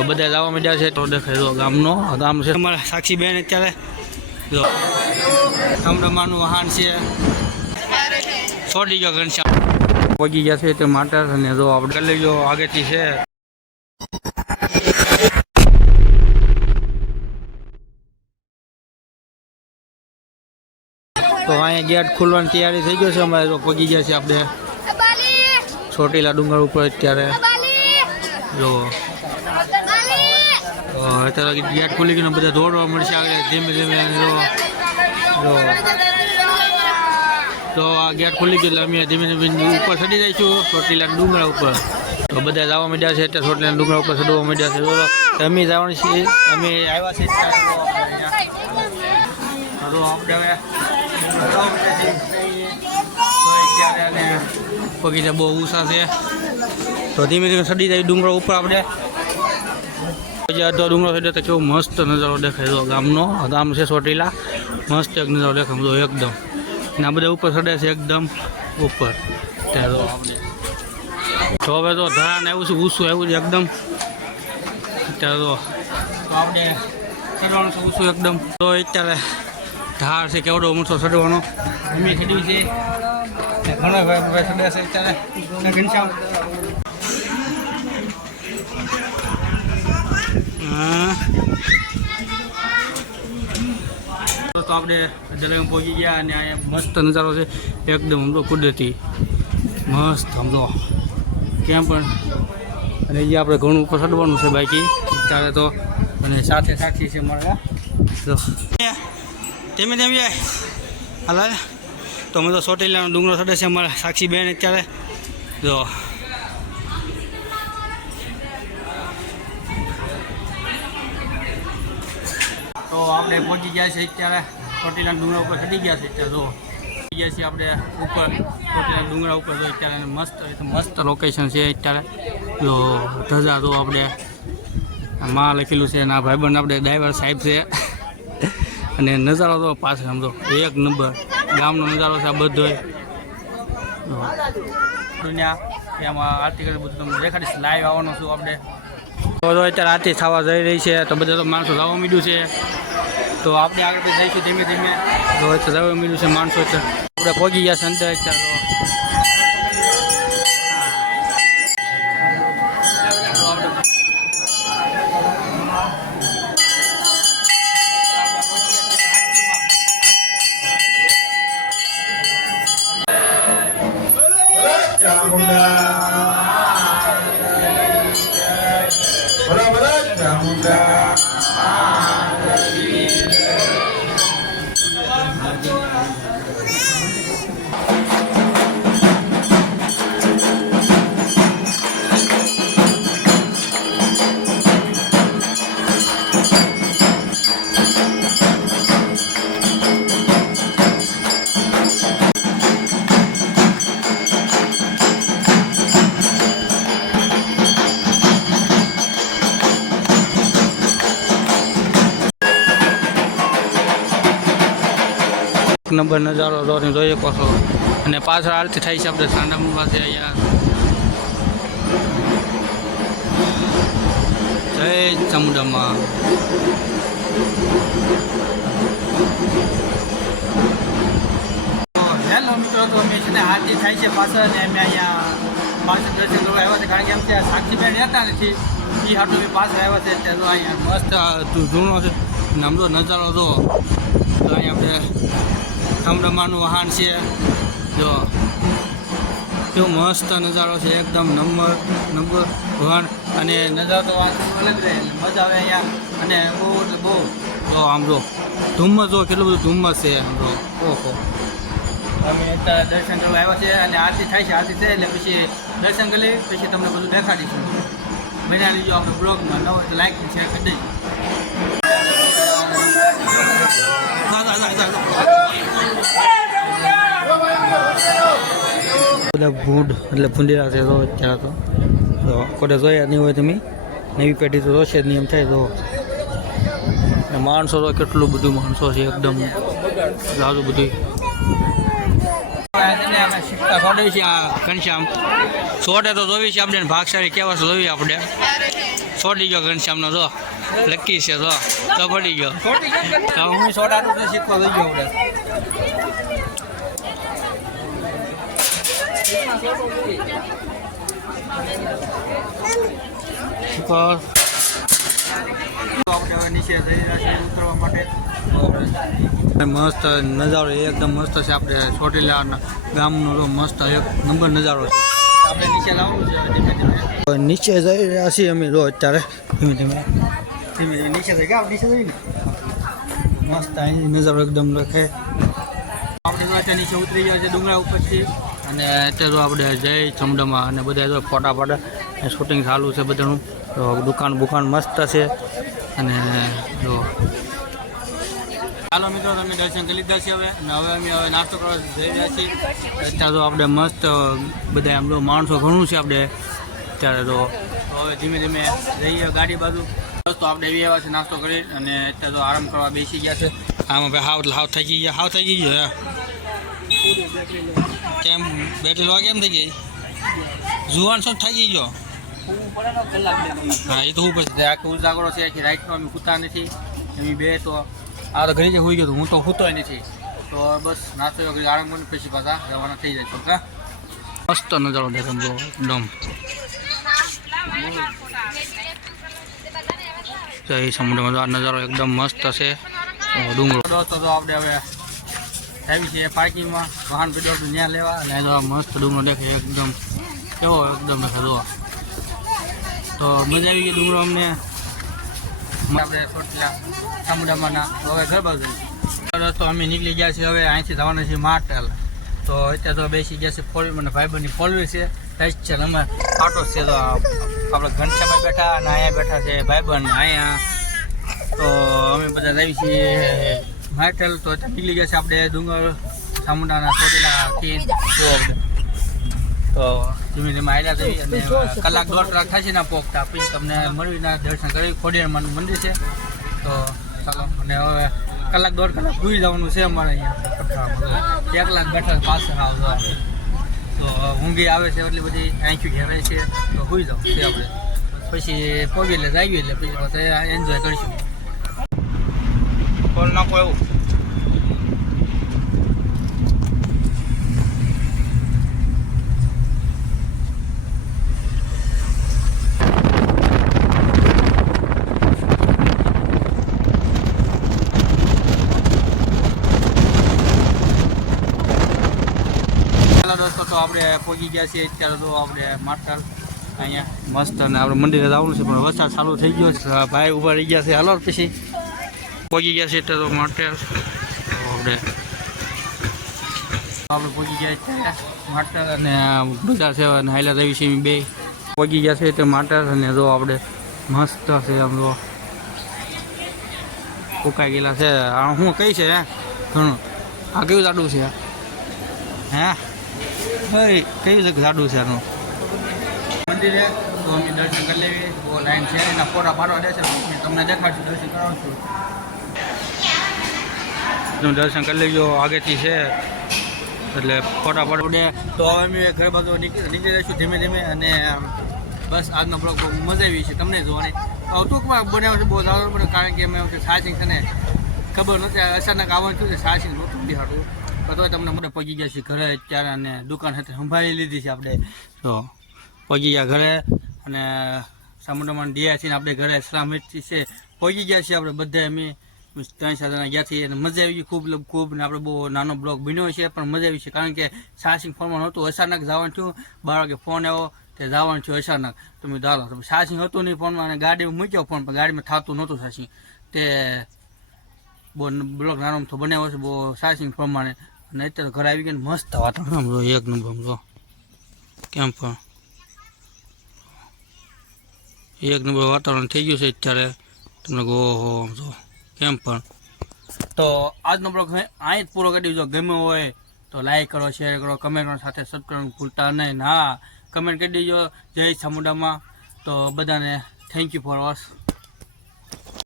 તો બધા જવા માંડ્યા છે તો દેખાય જો ગામનો ગામ છે. અમારા સાક્ષીબેન અત્યારે જો ગામડામાંનું વાહન છે. છોડી ગયો ઘનશ્યામ. પહોંચી ગયા છે તે માટે અને જો આપણે લઈ જો આગળથી છે. તો અહીંયા ગેટ ખુલવાની તૈયારી થઈ ગયો છે અમારે તો પહોંચી ગયા છે આપણે. ચોટીલા ડુંગર ઉપર અત્યારે. જો અત્યારે ગેટ ખુલી ગયો બધા દોડવા મળશે આગળ ધીમે ધીમે તો આ ગેટ ખુલી ગયો એટલે અમે ધીમે ધીમે ઉપર ચડી જઈશું. ચોટીલા ડુંગરા ઉપર. તો બધા જવા માંડ્યા છે એટલે ચોટીલા ડુંગરા ઉપર ચડવા માંડ્યા છે. અમે જવાનું છીએ. અમે આવ્યા છીએ બગીચા બહુ ઉષા છે. તો ધીમે ધીમે ચડી જાય ડુંગરા ઉપર આપણે. પછી તો ડુંગરો થઈ તો કેવો મસ્ત નજારો દેખાય તો ગામનો. ગામ છે ચોટીલા. મસ્ત એક નજારો દેખાય બધો એકદમ. ને આ બધા ઉપર ચડે છે એકદમ ઉપર. ત્યાં તો હવે તો ધાન આવ્યું છે, ઊંચું આવ્યું છે એકદમ. અત્યારે તો તો આપણે ઊંચું એકદમ. તો અત્યારે ધાર છે કેવડો ઊંચો ચડવાનો છે. ઘણા ભાઈ છે અત્યારે. તો આપણે જલેમ પહોંચી ગયા અને અહીંયા મસ્ત નજારો છે. એકદમ તો કુદરતી. મસ્ત હમણો કેમ પણ? અને અહીંયા આપણે ઘણું ઉપર છે બાકી. ત્યારે તો. અને સાથે સાક્ષી છે મારા. તો ધીમે ધીમે હાલ. તો અમે તો સોટેલાનો ડુંગરો ચડે છે અમારા સાક્ષી બેન અત્યારે. જો. આપણે પહોંચી ગયા છે અત્યારે. ચોટીલા ડુંગરા ઉપર ચડી ગયા છે અત્યારે જો ગયા છીએ આપણે ઉપર. ચોટીલા ડુંગરા ઉપર જો અત્યારે મસ્ત મસ્ત લોકેશન છે અત્યારે. જો, ધજા તો આપણે. માં લખેલું છે અને આ ભાઈબંધ આપણે ડ્રાઈવર સાહેબ છે. અને નજારો તો પાછળ સમજો એક નંબર. ગામનો નજારો છે આ બધો. દુનિયા, એમાં આરતી કરી બધું તમને દેખાડીશ. લાઈવ આવવાનો છું આપણે. અત્યારે આરતી થવા જઈ રહી છે. તો બધા તો માણસો જવા માંડ્યું છે. તો આપણે આગળ જઈશું ધીમે ધીમે. તો જવા માંડ્યું છે, માણસો છે. આપણે પહોંચી ગયા છે અંદર અત્યારે નંબર નજારો તો જોઈ શકો છો. અને પાછળ આરતી થાય છે આપણે સાંડા પાસે અહીંયા. જય ચામુંડામાં. હેલો મિત્રો, તો અમે છે ને આરતી થાય છે પાછળ અને અમે અહીંયા પાછળ દર્શન કરવા આવ્યા છે. કારણ કે એમ ત્યાં સાક્ષીબેન રહેતા નથી. એ બી પાછળ આવ્યા છે. ત્યાં અહીંયા મસ્ત જૂનો છે. અને આમ તો નજારો જો તો અહીંયા આપણે ખમડમાનું વાહન છે. જો, કેવો મસ્ત નજારો છે, એકદમ નંબર નંબર વાહન અને નજારો તો અલગ રહે મજા આવે અહીંયા. અને બહુ એટલે બહુ. જો, આમ ધુમ્મસ, જો, કેટલું બધું ધુમ્મસ છે આમ જો. ઓહો. અમે અત્યારે દર્શન કરવા આવ્યા છે અને આરતી થાય છે, આરતી થાય એટલે પછી દર્શન કરી પછી તમને બધું દેખાડીશું. મજા લીજો આપણે બ્લોગમાં. નવો લાઈક શેર કરી દઈએ હા હા હા. બધા ભૂંડ એટલે ભૂંડીરા છે તો અત્યારે તો. તો કોઈ જોયા નહીં હોય તમે? નવી પેઢી તો જોશે જ નહીં એમ થાય તો. માણસો તો કેટલું બધું માણસો છે એકદમ સારું બધું ઘનશ્યામ છોડે તો જોવી છે આપણે ભાગશાળી કેવા છે જોવી આપણે. છોડી ગયો ઘનશ્યામનો તો લકી છે તો તો પડી ગયો. હું છોડાનું શીખવા લઈ ગયો આપણે શીખો આપણે હવે નીચે જઈ રહ્યા છીએ ઉતરવા માટે મસ્ત નજારો એકદમ મસ્ત છે આપણે ચોટીલા ગામનો મસ્ત એક નંબર નજારો છે. આપણે નીચે લાવવાનું નીચે જઈ રહ્યા છીએ અમે જો અત્યારે. ધીમે ધીમે. ધીમે નીચે જઈ. ગયા નીચે જઈને. મસ્ત અહીં નજારો એકદમ લખે. આપણે નીચે ઉતરી ગયા છે ડુંગરા ઉપરથી. અને અત્યારે તો આપણે જય ચમડામાં અને બધા જો ફોટા ફોટા શૂટિંગ ચાલુ છે બધાનું. તો દુકાન બુકાન મસ્ત છે. અને જો. ચાલો મિત્રો, તમે દર્શન કરી લીધા છે હવે. અને હવે અમે હવે નાસ્તો કરવા જઈ રહ્યા છીએ. અત્યારે તો આપણે મસ્ત બધા આમ તો માણસો ઘણું છે આપણે. અત્યારે તો હવે ધીમે ધીમે જઈએ ગાડી બાજુ. દોસ્તો, આપણે એવી આવ્યા છે નાસ્તો કરી અને અત્યારે તો આરામ કરવા બેસી ગયા છે. આમ હવે હાવ હાવ થઈ ગઈ હાવ થઈ ગઈ હે કેમ? બેટરી લો કેમ થઈ ગઈ? જુવાન શું થઈ ગયો? હા, એ તો હું પછી આખો ઉજાગરો છે, આખી રાઈટનો અમે કૂતા નથી એમ બે તો આ તો ઘરે જ હોઈ ગયો તો હું તો સૂતોય નથી. તો બસ નાસ્તો કરી આરામ કરીને પછી પાછા રવાના થઈ જાય છોકરા મસ્ત નજારો દેખામ જો એકદમ. સમુદ્રમાં નજારો એકદમ મસ્ત છે. ડુંગરો. દોસ્તો તો આપણે હવે આવી છે પાર્કિંગમાં. વાહન પીડ્યો હતું ત્યાં લેવા આ મસ્ત ડુંગરો દેખાય એકદમ. કેવો એકદમ હલવા તો મજા આવી ગઈ ડુંગરો અમને. આપણે સોટલા સામુદામાના તો હવે ઘર બાજુ. અમે નીકળી ગયા છીએ હવે અહીંથી જવાના છીએ માટેલ તો અત્યારે તો બેસી ગયા છે ફોલવી મને ભાઈબંધની ફોલવી છે. ટેસ્ટ છે અમે આટો છે તો આપણે ઘનશ્યામાં બેઠા અને અહીંયા બેઠા છે ભાઈબંધ અહીંયા. તો અમે બધા રહી છીએ માટેલ તો નીકળી ગયા છે આપણે ડુંગર સામુંડાના ચોટીલા ખીણ તો ધીમે ધીમે આવ્યા થઈ અને કલાક દોઢ કલાક થશે ને પોખતા પછી તમને મળવીના દર્શન કરી ખોડિયારમાંનું મંદિર છે. તો ચાલો, અને હવે કલાક દોઢ કલાક સુઈ જવાનું છે અમારે અહીંયા એક લાખ બેઠા પાસે આવજો તો ઊંઘી આવે છે એટલી બધી, આંખી ઘેરાય છે. તો સુઈ જાવ છે આપણે. પછી પોગી એટલે જાવી એટલે પછી એન્જોય કરીશું. કોલ નાખો એવું. દોસ્તો, તો આપણે પહોંચી ગયા છીએ. અત્યારે તો આપણે માસ્ટર અહીંયા મસ્ત અને આપણે મંદિરે જવાનું છે, પણ વરસાદ ચાલુ થઈ ગયો છે. ભાઈ ઊભા રહી ગયા છે. હાલો, પછી. પહોંચી ગયા છે તો માટે આપણે પહોંચી ગયા છીએ માથાર અને બધા છે અને હાઈલા રવિ છે બે. પહોંચી ગયા છે તે માટે અને જો આપણે મસ્ત છે આમ જો ફૂંકાઈ ગયેલા છે. આ શું કઈ છે ઘણું. આ કેવું જાડું છે? હે? ભાઈ કયું છે જાડું છે આનું? મંદિરે તો દર્શન કરી લેવી. લાઈન છે. એના ફોટા પાડવા દેશે છે. તમને દેખાડશું, દર્શન કરાવું તમે દર્શન કરી લેજો, આગેથી છે. એટલે ફટાફટ ઉડે. તો હવે અમે ઘર બાજુ નીકળી રહીશું ધીમે ધીમે અને બસ આજનો બ્લોગ મજા આવી છે. તમને જોવાની. ટૂંકમાં બનાવ્યો છે બહુ સારો બને કારણ કે અમે સાચિંગ છે ને, ખબર નથી. અચાનક આવવાનું થયું છે સાચિંગ નહોતું બી પણ અથવા તમને મને પહોંચી ગયા છે ઘરે અત્યારે અને દુકાન સાથે સંભાળી લીધી છે આપણે. તો પહોંચી ગયા ઘરે અને સામુદ્રમાં ડિયા છે ને આપણે ઘરે સલામતી છે. પહોંચી ગયા છીએ આપણે બધા અમે. ત્રણ સાધના ગયા અને મજા આવી ગઈ ખૂબ ખૂબ. ને આપણે બહુ નાનો બ્લોગ બન્યો છે, પણ મજા આવી છે. કારણ કે સાસિંગ ફોનમાં નહોતું. અચાનક જવાનું થયું. બાર વાગે ફોન આવ્યો તે જવાનું થયું અચાનક. તો મેં દાલો તો સાસિંગ હતું નહીં ફોનમાં અને ગાડીમાં મૂક્યો ફોન, પણ ગાડીમાં થતું નહોતું સાસિંગ તે બહુ બ્લોગ નાનો તો બનાવ્યો છે, બહુ સાસિંગ પ્રમાણે. અને અત્યારે ઘરે આવી ગયા મસ્ત વાતાવરણ એક નંબર જો. કેમ પણ? એક નંબર વાતાવરણ થઈ ગયું છે અત્યારે. તમને ઓહો આમ જો. કેમ પણ. તો આજનો બ્લોગ અહીં જ પૂરો કરી દીધો. ગમ્યો હોય તો લાઈક કરો શેર કરો કમેન્ટ કરો, સાથે સબસ્ક્રાઈબ ભૂલતા નહીં. હા કમેન્ટ કરી દેજો. જય સામુડામાં. તો બધાને થેન્ક યુ ફોર વોચ